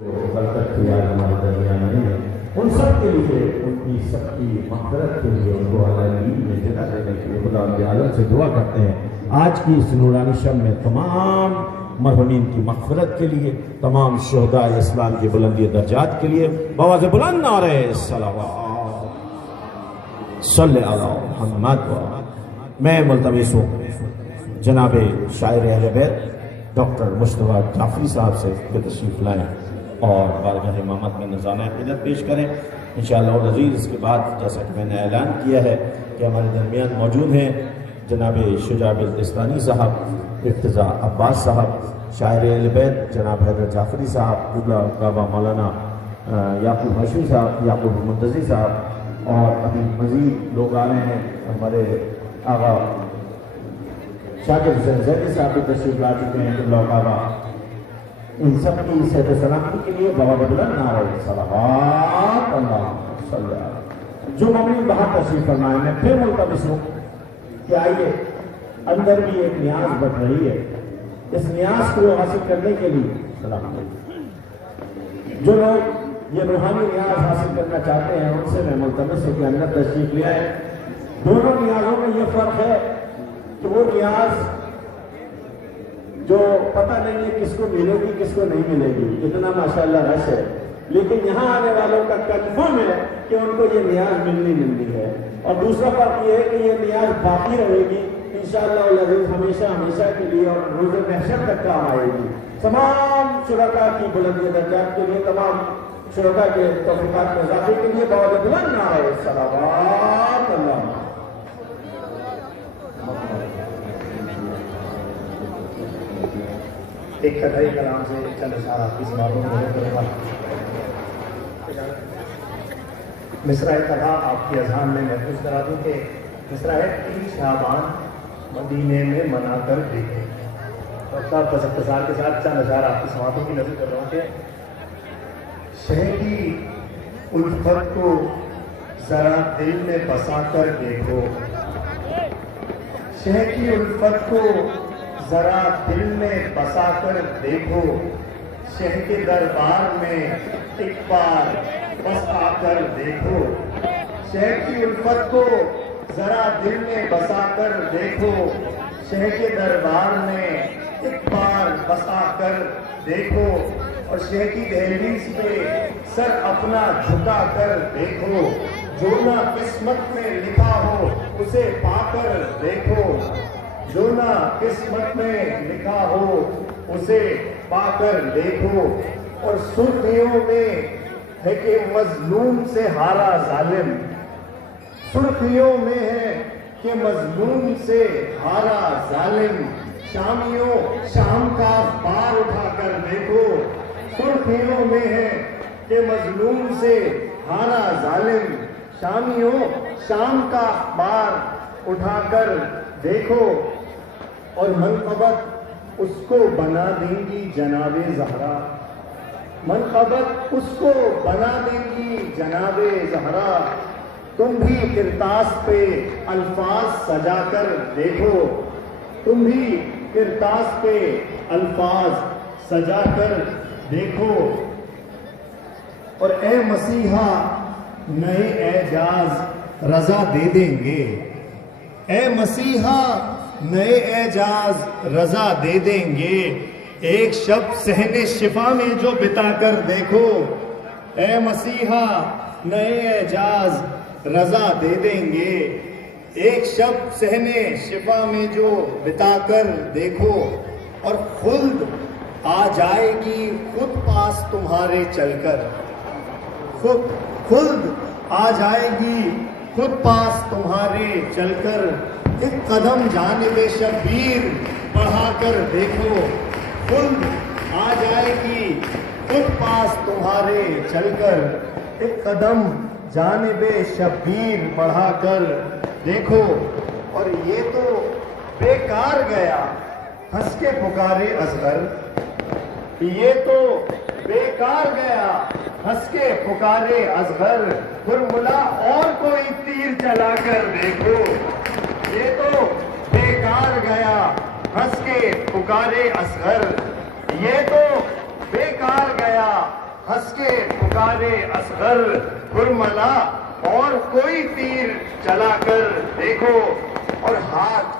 برکت کیا ہمارے درمیان آئی ہے، ان سب کے لیے، ان کی سب کی مغفرت کے لیے، ان کو عالمین میں جگہ دینے کے لیے خدا رب العالمین سے دعا کرتے ہیں آج کی اس نورانی شب میں تمام مرحومین کی مغفرت کے لیے، تمام شہداء اسلام کی بلندی درجات کے لیے بآواز بلند نعرہ صلوات صلی علی محمد۔ میں ملتمس ہوں جناب شاعر اہل بیت ڈاکٹر مصطفیٰ جعفری صاحب سے کہ تشریف لائیں اور بارگاہ امامت میں نذرانہ عقیدت پیش کریں انشاءاللہ العزیز۔ اس کے بعد جیسا کہ میں نے اعلان کیا ہے کہ ہمارے درمیان موجود ہیں جناب شجاع بلتستانی صاحب، ارتضیٰ عباس صاحب، شاعر اہل بیت جناب حیدر جعفری صاحب، قبلہ کعبہ مولانا یعقوب ہاشمی صاحب، یعقوب منتظری صاحب، اور ابھی مزید لوگ آ رہے ہیں۔ ہمارے آغا شاکر حسین زیدی صاحب بھی تشریف لا چکے ہیں قبلہ کعبہ۔ ان سب کی صحت و سلامتی کے لیے بآواز بلند نعرہ صلوات اللہم صلی علی۔ جو مومنین باہر تشریف فرمائے، میں پھر ملتمس ہوں کہ آئیے، اندر بھی ایک نیاز بڑھ رہی ہے، اس نیاز کو حاصل کرنے کے لیے جو لوگ یہ روحانی نیاز حاصل کرنا چاہتے ہیں ان سے میں ملتمس ہوں کہ اندر تشریف لے آئے۔ دونوں نیازوں میں یہ فرق ہے کہ وہ نیاز جو پتہ نہیں ہے کس کو ملے گی کس کو نہیں ملے گی، اتنا ماشاءاللہ رش ہے، لیکن یہاں آنے والوں کا کنفرم ہے کہ ان کو یہ نیاز ملنی ہے۔ اور دوسرا فرق یہ ہے کہ یہ نیاز باقی رہے گی انشاءاللہ العزیز ہمیشہ ہمیشہ کے لیے، اور روز محشر تک کام آئے گی۔ تمام شرکاء کی بلندی درجات کے لیے، تمام شرکاء کے توفیقات میں اضافے کے لیے بآواز بلند نعرہ صلوات اللہم۔ ایک کڑھائی کلام سے چند اشعار آپ کی سماعتوں میں کروں گا۔ مصرع طلحہ آپ کی اذہان میں محفوظ کرا دوں کہ مصرع ہے 3 شعبان مدینے میں منا کر دیکھے۔ اور بس اختصار کے ساتھ چند اشعار آپ کی سماعتوں کی نظر کر رہا ہوں کہ شہر کی الفت کو ذرا دل میں بسا کر دیکھو، شہر کی الفت کو ذرا دل میں بسا کر دیکھو، شہ کے دربار میں ایک بار بس آ کر دیکھو، شہ کی الفت کو ذرا دل میں بسا کر دیکھو، شہ کے دربار میں ایک بار بس آ کر دیکھو، اور شہ کی دہلیز پہ سر اپنا جھکا کر دیکھو، جو نہ قسمت میں لکھا ہو اسے پا کر دیکھو، جو نہ قسمت میں لکھا ہو اسے پا کر دیکھو، اور سرخیوں میں ہے کہ مظلوم سے ہارا ظالم، سرخیوں میں ہے کہ مظلوم سے ہارا ظالم، شامیوں شام کا بار اٹھا کر دیکھو، سرخیوں میں ہے کہ مظلوم سے ہارا ظالم، شامیوں شام کا بار اٹھا کر دیکھو، اور منقبت اس کو بنا دیں گی جناب زہرا، منقبت اس کو بنا دیں گی جناب زہرا، تم بھی کرتاس پہ الفاظ سجا کر دیکھو، تم بھی کرتاس پہ الفاظ سجا کر دیکھو، اور اے مسیحا نئے اعجاز رضا دے دیں گے، اے مسیحا نئے اعجاز رضا دے دیں گے، ایک شب صحن شفا میں جو بتا کر دیکھو، اے مسیحا نئے اعجاز رضا دے دیں گے، ایک شب صحن شفا میں جو بتا کر دیکھو، اور خلد آ جائے گی خود پاس تمہارے چل کر، خلد آ جائے گی خود پاس تمہارے چل کر، ایک قدم جانب شبیر بڑھا کر دیکھو، خلد آ جائے گی خود پاس تمہارے چل کر، ایک قدم جانب شبیر بڑھا کر دیکھو، اور یہ تو بیکار گیا ہنس کے پکارے اصغر، یہ تو بیکار گیا ہنس کے پکارے اصغر، فرمولا اور کوئی تیر چلا کر دیکھو، یہ تو بیکار گیا ہنس کے پکارے اصغر، یہ تو بیکار گیا ہنس کے پکارے اصغر برملا اور کوئی تیر چلا کر دیکھو اور ہاتھ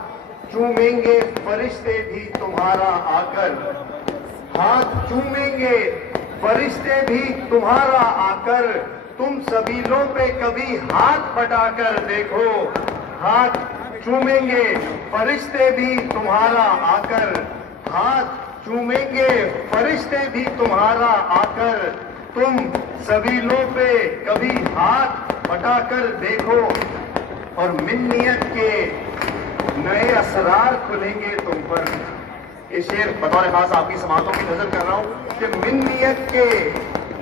چومیں گے فرشتے بھی تمہارا آ کر ہاتھ چومیں گے فرشتے بھی تمہارا آ کر تم سبیلوں پہ کبھی ہاتھ بٹا کر دیکھو ہاتھ چومیں گے فرشتے بھی تمہارا آ کر ہاتھ چومیں گے فرشتے بھی تمہارا آ کر تم سبیلوں پہ کبھی ہاتھ بٹا کر دیکھو اور منیت کے نئے اسرار کھلیں گے تم پر یہ شعر بطور خاص آپ کی سماعتوں کی نظر کر رہا ہوں کہ منیت کے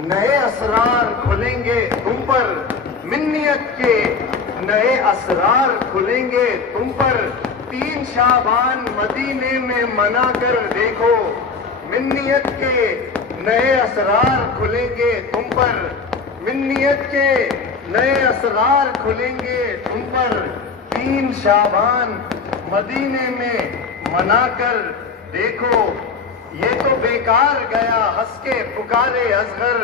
نئے اسرار کھلیں گے تم پر منیت کے نئے اسرار کھلیں گے تم پر 3 شعبان مدینے میں منا کر دیکھو منیت کے نئے اسرار کھلیں گے تم پر منیت کے نئے اسرار کھلیں گے تم پر 3 شعبان مدینے میں منا کر دیکھو یہ تو بیکار گیا ہنس کے پکارے اصغر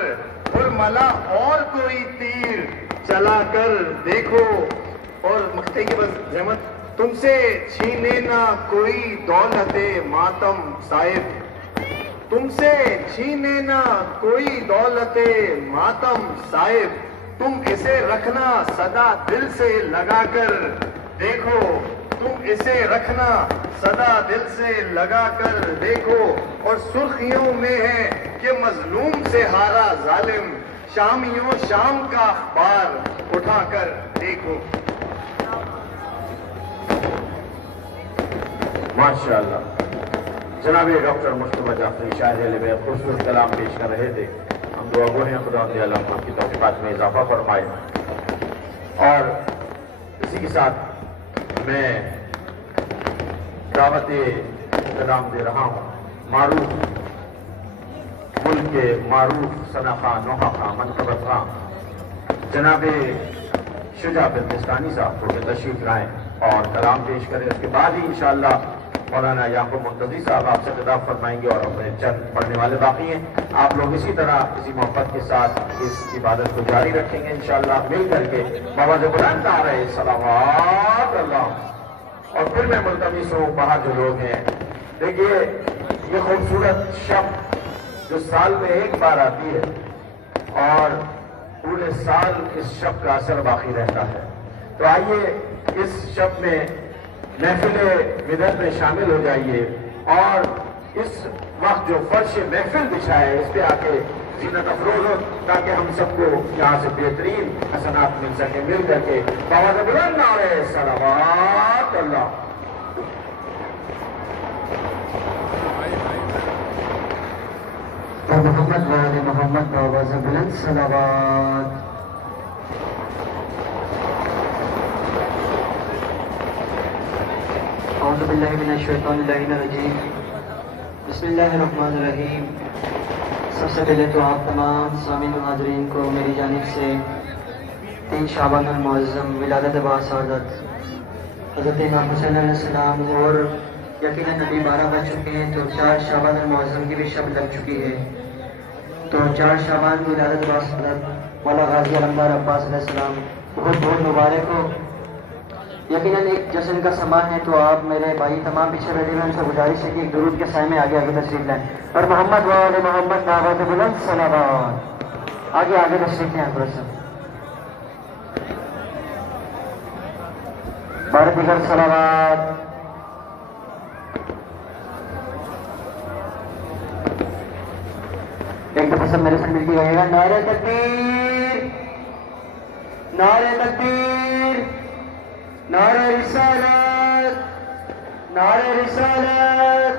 برملا اور کوئی تیر چلا کر دیکھو اور مقطع کی بس رحمت تم سے چھینے نہ کوئی دولت ماتم صاحب تم سے چھینے نہ کوئی دولت ماتم صاحب تم اسے رکھنا سدا دل سے لگا کر دیکھو تم اسے رکھنا سدا دل سے لگا کر دیکھو اور سرخیوں میں ہے کہ مظلوم سے ہارا ظالم شامیوں شام کا اخبار اٹھا کر دیکھو ماشاءاللہ جناب ڈاکٹر مصطفیٰ جعفری شاعر اہل بیت خوبصورت کلام پیش کر رہے تھے ہم دعا گو ہیں خدا اللہ کی توفیقات میں اضافہ فرمائے اور اسی کے ساتھ میں دعوت کلام دے رہا ہوں معروف ملک کے معروف ثنا خان نوحہ خان منقبت خان جناب شجاع بلتستانی صاحب کو تشریف لائیں اور کلام پیش کریں اس کے بعد ہی انشاءاللہ مولانا یعقوب منتظری صاحب آپ سے خطاب فرمائیں گے اور اپنے چند پڑھنے والے باقی ہیں آپ لوگ اسی طرح اسی محبت کے ساتھ اس عبادت کو جاری رکھیں گے انشاءاللہ مل کر کے بابا بلند آ رہے صلوات اللہ اور پھر میں ملتمس ہوں باہر جو لوگ ہیں دیکھیے یہ خوبصورت شب جو سال میں ایک بار آتی ہے اور پورے سال اس شب کا اثر باقی رہتا ہے تو آئیے اس شب میں محفل مدد میں شامل ہو جائیے اور اس وقت جو فرش محفل بچھائے اس پہ آ کے زینت افروز ہو تاکہ ہم سب کو یہاں سے بہترین حسنات مل سکے مل کر کے بابا بلند نعرہ صلوات اللہ محمد وآل محمد بابا بلند صلوات اعوذ باللہ من الشیطان اللعین الرجیم بسم اللہ الرحمن الرحیم سب سے پہلے تو آپ تمام سامعین و حاضرین کو میری جانب سے 3 شعبان المعظم ولادت باسعادت حضرت امام حسین علیہ السلام اور یقیناً ابھی 12 بج چکے ہیں تو 4 شعبان المعظم کی بھی شب لگ چکی ہے تو 4 شعبان ولادت باسعادت مولا غازی علمدار عباس علیہ السلام بہت بہت مبارک ہو یقیناً ایک جشن کا سامان ہے تو آپ میرے بھائی تمام پیچھے بیٹھے ہوئے ان سے گزارش ہے کہ ایک درود کے سائے میں آگے آگے تشریف لائیں اور محمد وآل محمد بابا بلند صلوات آگے آگے تشریف لائیں تھوڑا سا بار دیگر صلوات ایک دفعہ سب میرے ساتھ مل کے کہے گا نعرہ تکبیر نعرہ تکبیر نعرہ رسالت نعرہ رسالت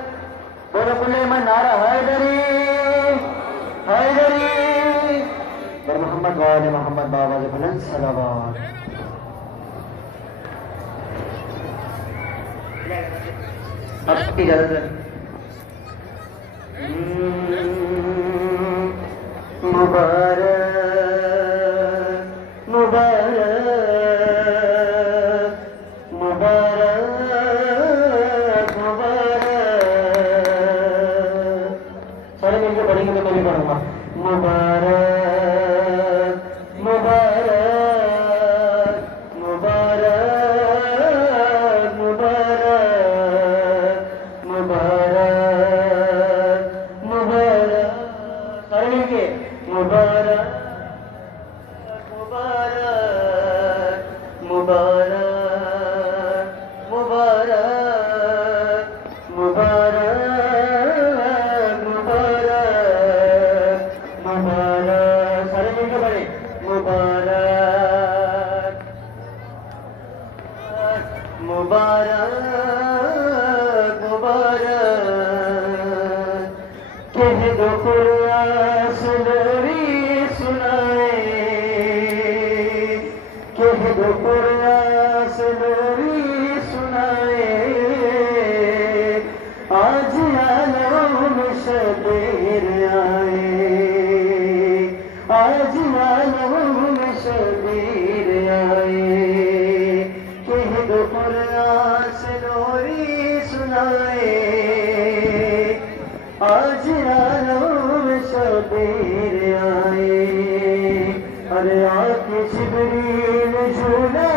بولو کلے میں نعرہ حیدری حیدری اور محمد وآل محمد بابا بلند صلوات اب کی اجازت ہے مبارک مبارک سارے مل کے پڑھیں گے تو میں بھی پڑھوں گا مبارک آج عالم میں شبیر آئے کہہ دو قرآن سے لوری سنائے آج عالم میں شبیر آئے ارے آکے جبریل جھولا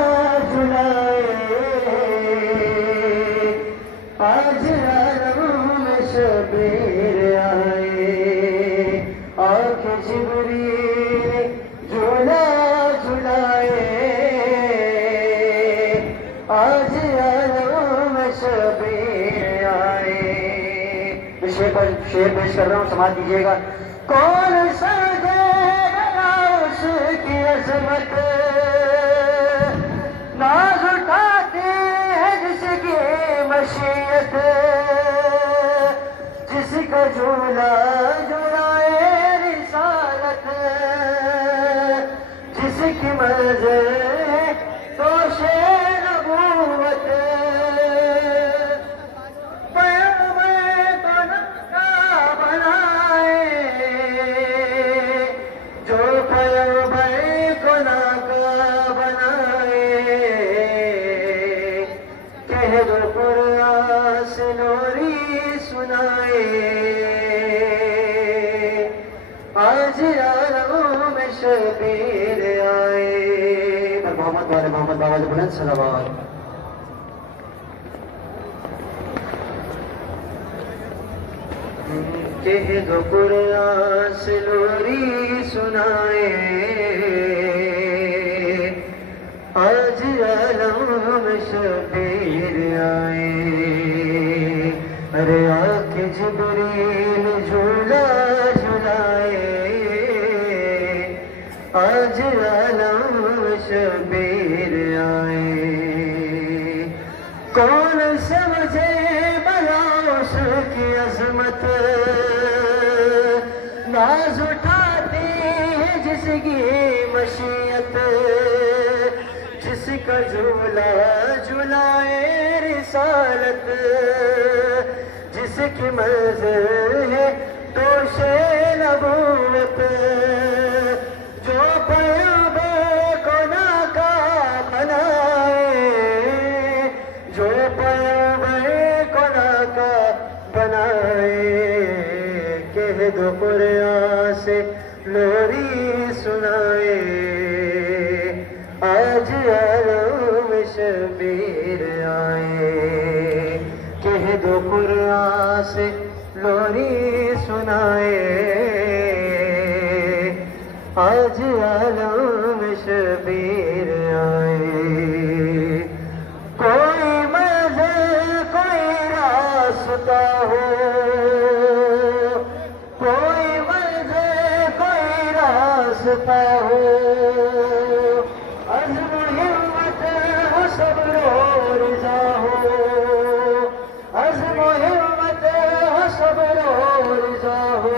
جھلائے آج عالم میں شبیر آئے آکے جبریل جھولا جھلائے آج عالم میں شبیر آئے شعر پیش کر رہا ہوں سماعت کیجیے گا کون سا اس کی عظمت ناز اٹھاتی ہے جس کی مشیت جس کا جھولا جھولائے رسالت جس کی منزل توش نبوت آج عالم میں شبیر آئے محمد والے محمد بابا جو بلند صلوات کہہ دو قرآن سے لوری سنائے آج عالم میں شبیر آئے ارے آکے جبریل جھولا جھلائے آج عالم شبیر آئے کون سمجھے بلا اس کی عظمت ناز اٹھاتی ہے جس کی مشیت جس کا جھولا جھلائے رسالت جس کی منزل ہے توش نبوت جو پیغمبر کو ناکام بنائے جو پیغمبر کو ناکام بنائے کہہ دو قرآن سے لوری سنائے آج عالم شبیر آئے کہہ دو قرآن سے لوری سنائے آج عالم شبیر آئے کوئی منزل کوئی راستہ ہو کوئی منزل کوئی راستہ ہو عزم و ہمت ہو صبر و رضا ہو عزم و ہمت ہو صبر و رضا ہو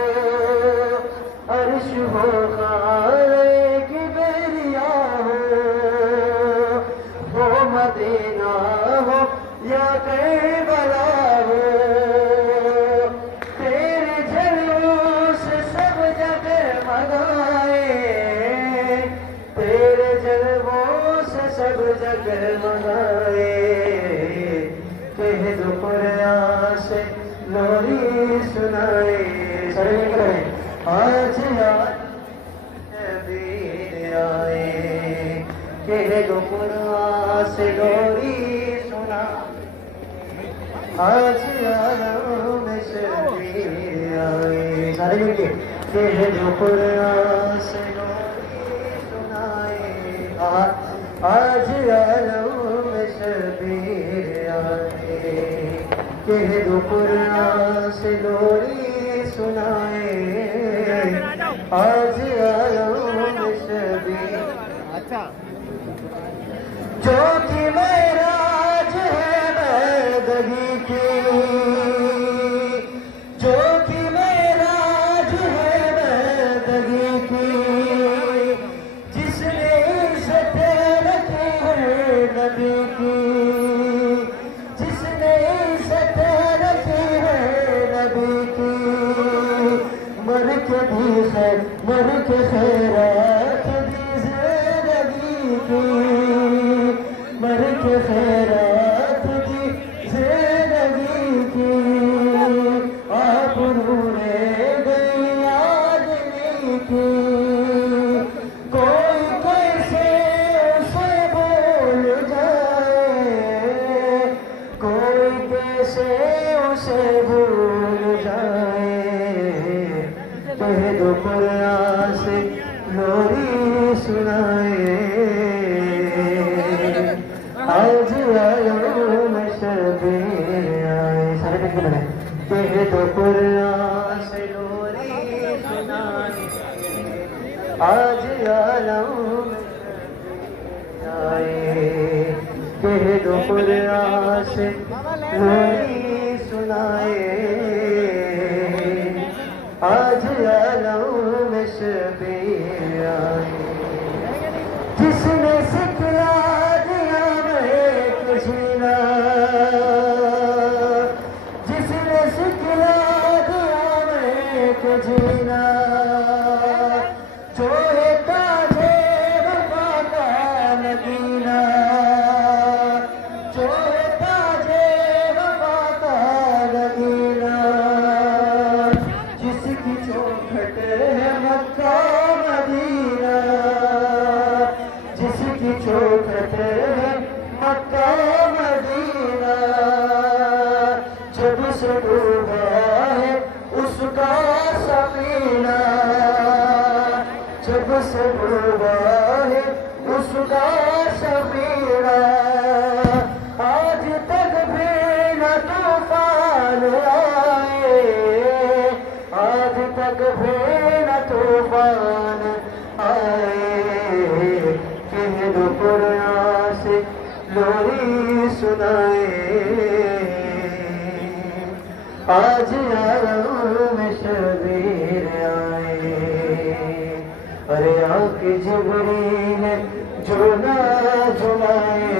عرش ہو خارے کی بیریا ہو مدینہ ہو یا کربلا ہو تیرے جلووں سے سب جگمگائے تیرے جلووں سے سب جگمگائے کہہ دو قرآن سے لوری سنائے سرے کریں آج شبیر آئے کہہ دو قرآن سے لوری سنا آج عالم میں شبیر آئے سارے مل کے کہہ دو قرآن سے لوری سنائے آج عالم میں شبیر آئے کہہ دو قرآن سے لوری سنائے آج عالم شبیر جو کہ معراج ہے بندگی کی جو کہ معراج ہے بندگی کی جس نے عزت رکھی ہے نبی کی جس نے عزت رکھی ہے نبی کی مر مر کے خیرات دی زندگی کی، مر کے خیرات دی زندگی کی، آپ نورے گئی آدمی کی، کوئی کیسے اسے بھول جائے، کوئی کیسے اسے بھول جائے، کہہ دو قرآن سے لوری سنائے، آج یوم شبیر آئے، سارے مل کے بنائیں، کہہ دو قرآن سے لوری سنائے، آج یوم شبیر آئے، کہہ دو قرآن سے لوری سنائے، آج یوم شبیر آئے، جس نے سکھلا دیا میں جینا، جس نے سکھلا دیا میں جینا، جو ہے تاجے وفا کا نگینا، جو ہے تاجے وفا کا نگینا، جس کی چوکھٹ ہے مکہ مدینہ، جس کی چوکھٹ ہے مکہ مدینہ، جب سے ڈوبا ہے اس کا سفینہ، جب سے ڈوبا ہے اس کا سفینہ، آج تک بھی نہ طوفان آئے، آج تک بھی نہ طوفان آئے، کہہ دو قرآن سے لوری سنائے، آج یوم شبیر آئے، ارے آنکھ جبریل جو نہ جلائے،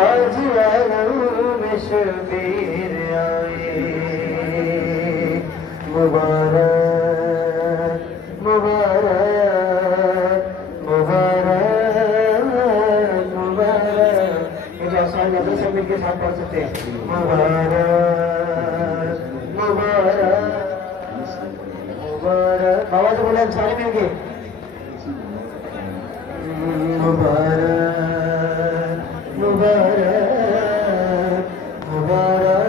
آج یوم شبیر آئے، مبارک مبارک مبارک مبارک، یہ جو آسان ہے اپنے سب مل کے ساتھ پڑھ سکتے ہیں، مبارک مبارک مبارک، آواز بولے ہم سارے مل کے، مبارک مبارک مبارک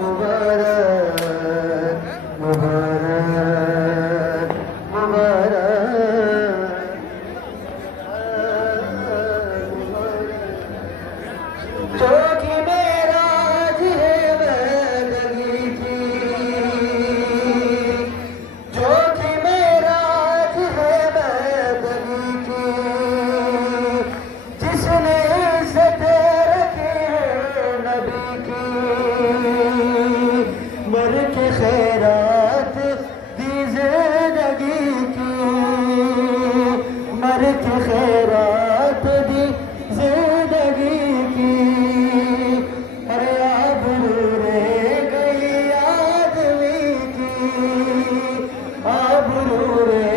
مبارک مبارک مبارک، چوکی معراج ہے بندگی کی، چوکی معراج ہے بندگی کی، جس نے عزت رکھی ہے نبی کی، مر کے خیرات دی زندگی کی، مر کے خیرات دی زندگی کی، ارے آبرو رہ گئی آدمی کی، آبرو رہ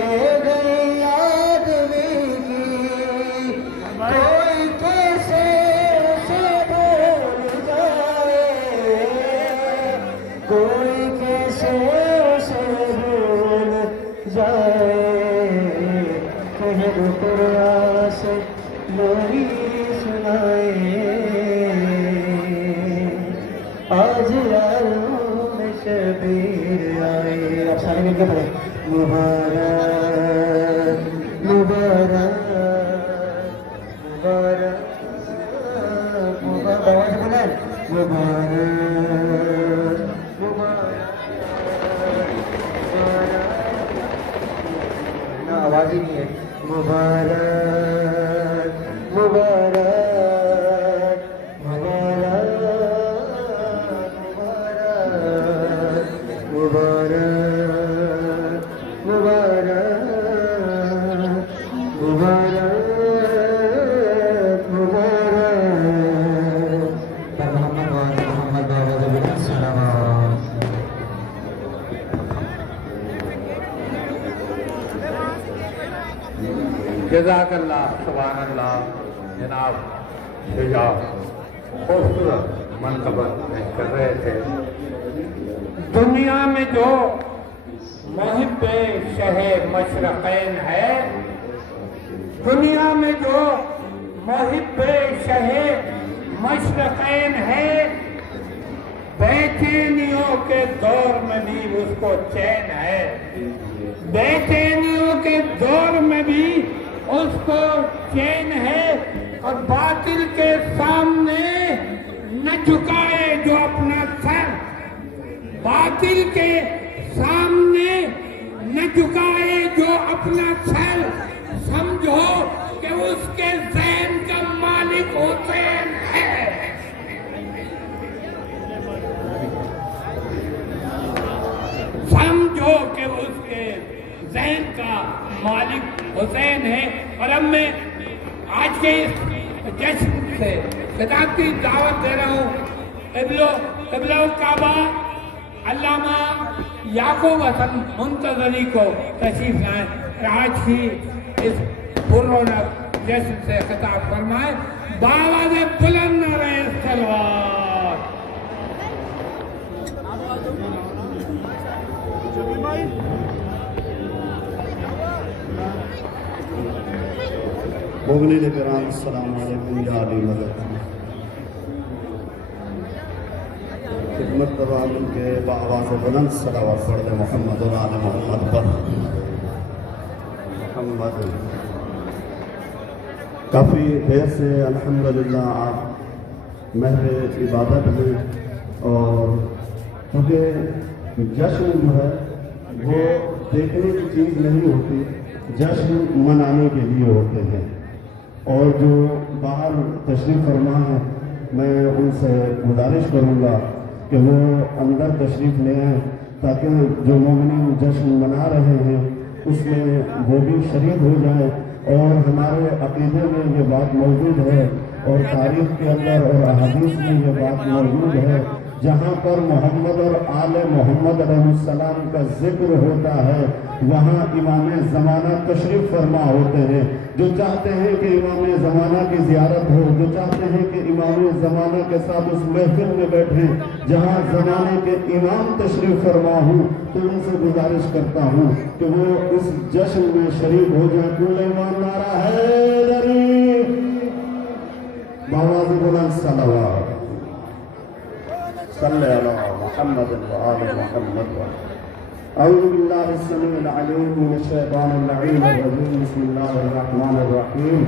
گئی آدمی کی، کوئی کیسے اسے بھول جائے، کوئی کیسے اسے بھول جائے، کہہ دو قرآن سے لوری سنائے، آج یوم شبیر آئے، آپ سارے مل کے پڑھیں، مبارک مبارک مبارک مبارک، آواز بلند، مبارک مبارک مبارک، نا آواز ہی نہیں ہے، مبارک مبارک مبارک مبارک مبارک مبارک مبارک مبارک، محمد بابا السلام جزاک اللہ، سبحان اللہ۔ جناب شجاع خوبصورت منقبت کر رہے تھے۔ دنیا میں جو محب شہ مشرقین ہے، دنیا میں جو محب شہ مشرقین ہے، بے چینیوں کے دور میں بھی اس کو چین ہے، بے چینیوں کے دور میں بھی اس کو چین ہے، اور باطل کے سامنے نہ جھکائے جو اپنا سر، باطل کے سامنے نہ جھکائے جو اپنا سر، سمجھو کہ اس کے ذہن کا مالک حسین ہے۔ سمجھو کہ اس کے ذہن کا مالک حسین ہے۔ اور اب میں آج کے اس جشن سے خطاب کی دعوت دے رہا ہوں قبلہ کعبہ علامہ یعقوب حسن منتظری کو تشریف لائیں اور آج کی اس پررونق جشن سے خطاب فرمائے۔ بآواز بلند نعرہ تلوار۔ مغنی کرام السلام علیکم یا علی مدد۔ خدمت تمام کے بآواز بلند صلوات پڑھ دیں محمد و آل محمد پر۔ محمد کافی دیر سے الحمدللہ آپ محض عبادت میں، اور کیونکہ جشن جو ہے وہ دیکھنے کی چیز نہیں ہوتی، جشن منانے کے لیے ہوتے ہیں۔ اور جو باہر تشریف فرما ہے، میں ان سے گزارش کروں گا کہ وہ اندر تشریف لے آئیں تاکہ جو مومنین جشن منا رہے ہیں اس میں وہ بھی شریک ہو جائیں۔ اور ہمارے عقیدے میں یہ بات موجود ہے، اور تاریخ کے اندر اور احادیث میں یہ بات موجود ہے، جہاں پر محمد اور آل محمد علیہ السلام کا ذکر ہوتا ہے وہاں امام زمانہ تشریف فرما ہوتے ہیں۔ جو چاہتے ہیں کہ امام زمانہ کی زیارت ہو، جو چاہتے ہیں کہ امام زمانہ کے ساتھ اس محفل میں بیٹھیں جہاں زمانے کے امام تشریف فرما ہوں، تو ان سے گزارش کرتا ہوں کہ وہ اس جشن میں شریک ہو جائیں۔ کل ایمان نعرہ حیدری، بآواز بلند صلوات۔ صلی علی محمد و آل محمد۔ اعوذ باللہ السمیع العلیم من الشیطان اللعین الرجیم، بسم اللہ الرحمن الرحیم۔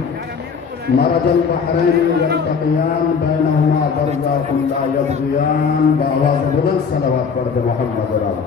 مرج البحرین یلتقیان بینہما برزخ لا یبغیان، بآواز بلند صلوات پڑھ دے محمد و آل۔